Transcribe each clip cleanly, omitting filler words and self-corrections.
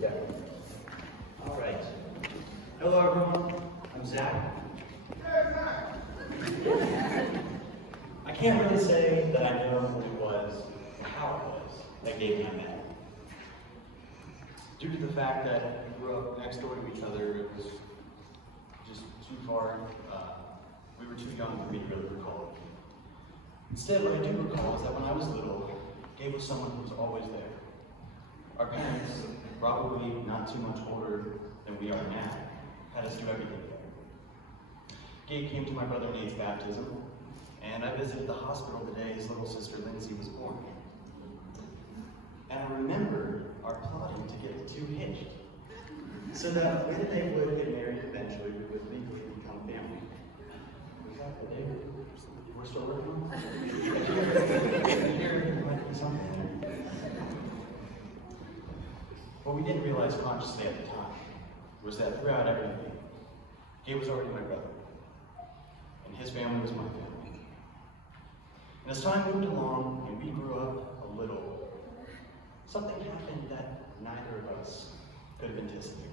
Yeah. All right. Hello, everyone. I'm Zach. I can't really say that I know who it was or how it was that Gabe and I met. Due to the fact that we grew up next door to each other, it was just too far. We were too young for me to really recall it. Instead, what I do recall is that when I was little, Gabe was someone who was always there. Our parents, probably not too much older than we are now, had us do everything together. Gabe came to my brother Nate's baptism, and I visited the hospital the day his little sister Lindsay was born. And I remember our plotting to get the two hitched, so that when they would get married eventually, we would legally become family. Was that the day we're still working on? Here might be something. What we didn't realize consciously at the time was that throughout everything, Gabe was already my brother, and his family was my family. And as time moved along and we grew up a little, something happened that neither of us could have anticipated.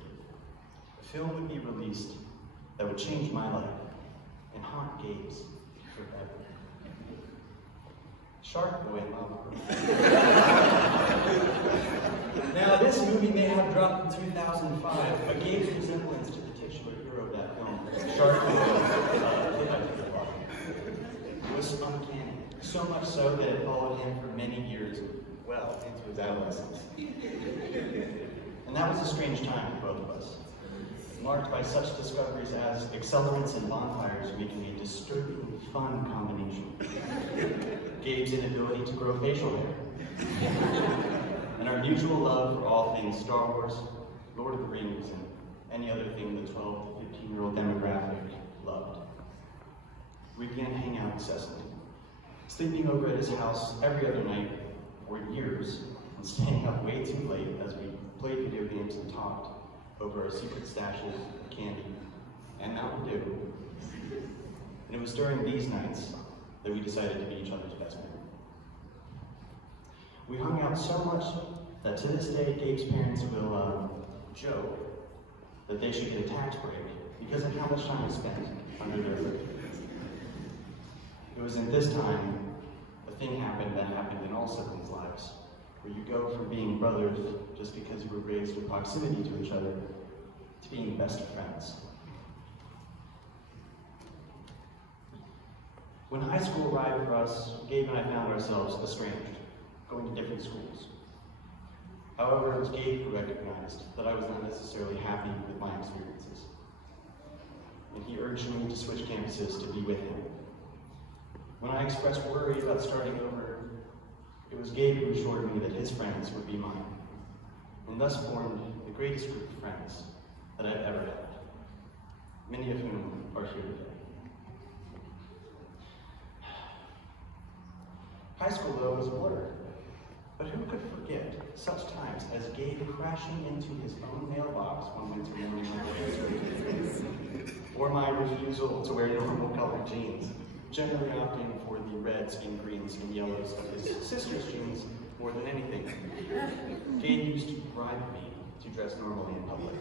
A film would be released that would change my life and haunt Gabe's forever. Shark Boy Mama. Now, this movie may have dropped in 2005, but Gabe's resemblance to the titular hero of that film, Shark Boy, was uncanny. So much so that it followed him for many years, well into his adolescence. And that was a strange time for both of us, marked by such discoveries as accelerants and bonfires making a disturbingly fun combination. Gabe's inability to grow facial hair. And our mutual love for all things Star Wars, Lord of the Rings, and any other thing the 12 to 15-year-old demographic loved. We began hanging out incessantly, sleeping over at his house every other night for years, and staying up way too late as we played video games and talked over our secret stashes of candy and Mountain Dew. And it was during these nights that we decided to be each other's best friend. We hung out so much that to this day, Gabe's parents will joke that they should get a tax break because of how much time we spent under their roof. It was in this time a thing happened that happened in all siblings' lives, where you go from being brothers just because you were raised in proximity to each other to being best of friends. When high school arrived for us, Gabe and I found ourselves estranged, going to different schools. However, it was Gabe who recognized that I was not necessarily happy with my experiences, and he urged me to switch campuses to be with him. When I expressed worry about starting over, it was Gabe who assured me that his friends would be mine, and thus formed the greatest group of friends that I've ever had, many of whom are here today. High school, though, was a blur. But who could forget such times as Gabe crashing into his own mailbox one winter morning or my refusal to wear normal colored jeans, generally opting for the reds and greens and yellows of his sister's jeans more than anything. Gabe used to bribe me to dress normally in public.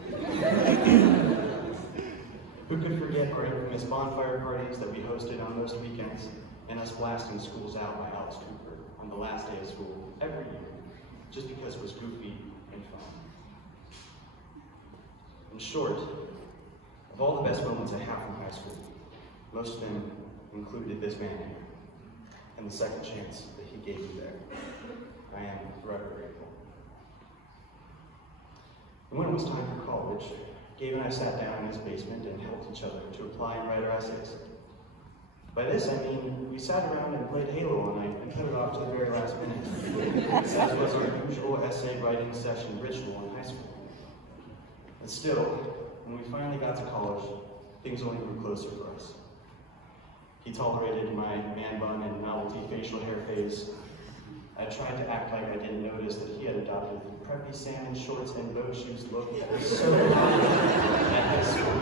Who could forget our infamous bonfire parties that we hosted on most weekends and us blasting schools out by Alex Cooper on the last day of school every year, just because it was goofy and fun. In short, of all the best moments I have from high school, most of them included this man here, and the second chance that he gave me there. I am forever grateful. And when it was time for college, Gabe and I sat down in his basement and helped each other to apply and write our essays. By this, I mean, we sat around and played Halo all night and put it off to the very last minute, as was our usual essay writing session ritual in high school. And still, when we finally got to college, things only grew closer for us. He tolerated my man bun and novelty facial hair phase. I tried to act like I didn't notice that he had adopted the preppy salmon shorts and boat shoes look that was so popular at high school.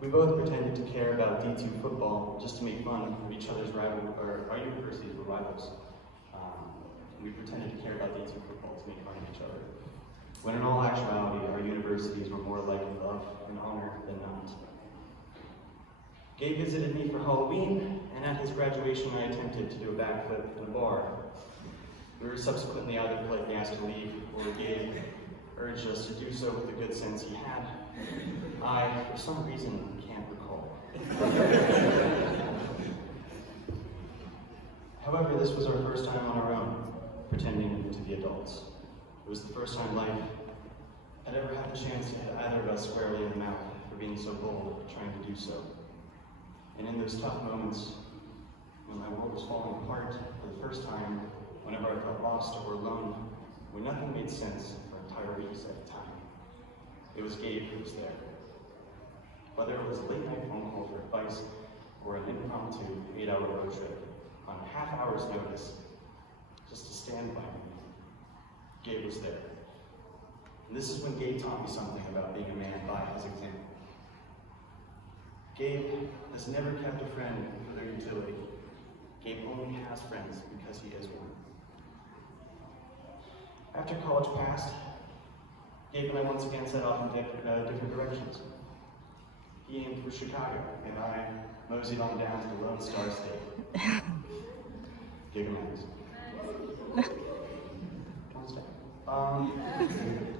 We both pretended to care about D2 football just to make fun of each other's our university's rivals. We pretended to care about dating football to make fun of each other, when in all actuality, our universities were more like love and honor than not. Gabe visited me for Halloween, and at his graduation I attempted to do a backflip in a bar. We were subsequently either politely asked to leave, or Gabe urged us to do so with the good sense he had. I, for some reason, can't recall. However, this was our first time on our own, pretending to be adults. It was the first time life had ever had the chance to hit either of us squarely in the mouth for being so bold, trying to do so. And in those tough moments, when my world was falling apart for the first time, whenever I felt lost or alone, when nothing made sense for entire weeks at a time, it was Gabe who was there. Whether it was a late-night phone call for advice or an impromptu 8-hour road trip on a half hour's notice, just to stand by me, Gabe was there. And this is when Gabe taught me something about being a man by his example. Gabe has never kept a friend for their utility. Gabe only has friends because he is one. After college passed, Gabe and I once again set off in different directions. He aimed for Chicago, and I moseyed on down to the Lone Star State. Gigamans.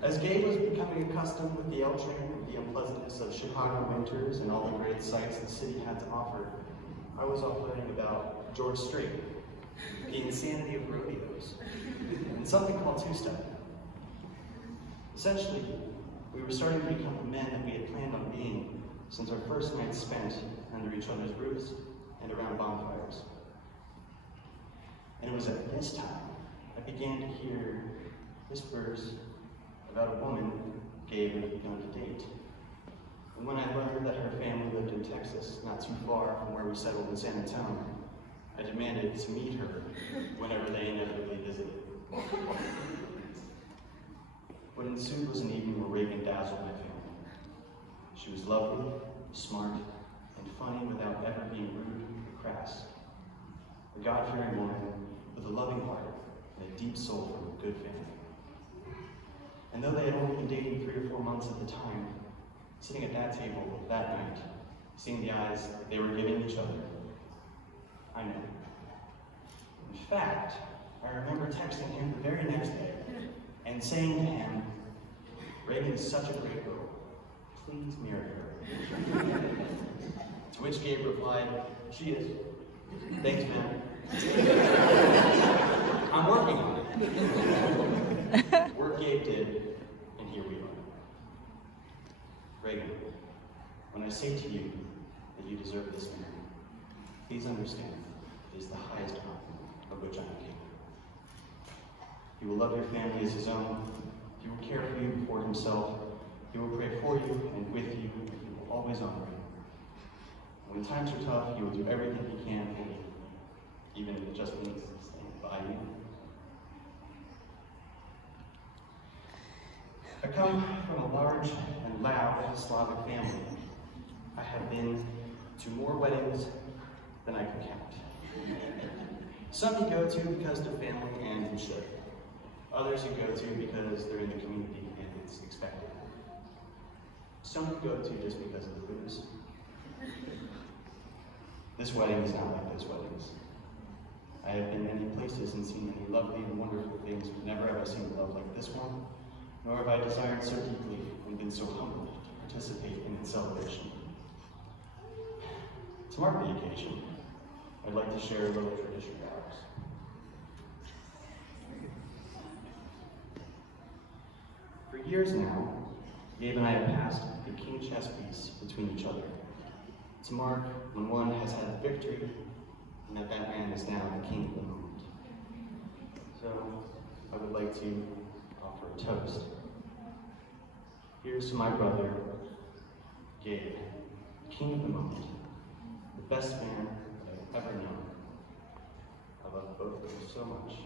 As Gabe was becoming accustomed with the L train and the unpleasantness of Chicago winters and all the great sights the city had to offer, I was off learning about George Strait, the insanity of rodeos, and something called two-step. Essentially, we were starting to become the men that we had planned on being since our first night spent under each other's roofs and around bonfires. And it was at this time I began to hear whispers about a woman Gabe had begun to date. And when I learned that her family lived in Texas, not too far from where we settled in San Antonio, I demanded to meet her whenever they inevitably visited. What ensued was an evening where Reagan dazzled my family. She was lovely, smart, and funny without ever being rude or crass. A God-fearing woman with a loving heart and a deep soul from a good family. And though they had only been dating 3 or 4 months at the time, sitting at that table that night, seeing the eyes they were giving each other, I knew. In fact, I remember texting him the very next day and saying to him, "Reagan is such a great girl. Please marry her." To which Gabe replied, "She is. Thanks, man. I'm working on it." Work Gabe did, and here we are. Reagan, when I say to you that you deserve this man, please understand it is the highest honor of which I am capable. He will love your family as his own. He will care for you before himself. He will pray for you and with you. He will always honor you. When times are tough, he will do everything he can for you, even if it just means staying by you. I come from a large and loud Slavic family. I have been to more weddings than I can count. Some you go to because they're family and you should. Others you go to because they're in the community and it's expected. Some you go to just because of the booze. This wedding is not like those weddings. I have been many places and seen many lovely and wonderful things, but never have I seen love like this one, nor have I desired so deeply and been so humbled to participate in its celebration. To mark the occasion, I'd like to share a little tradition of ours. For years now, Gabe and I have passed a king chess piece between each other to mark when one has had a victory and that man is now the king of the moment. So, I would like to offer a toast. Here's to my brother, Gabe, king of the moment, the best man that I've ever known. I love both of you so much.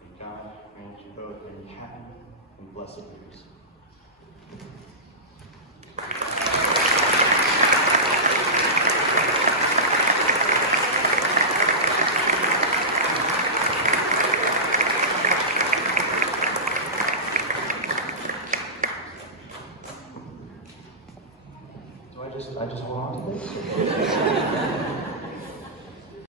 May God grant you both many happy and blessed years. I just hold on to this?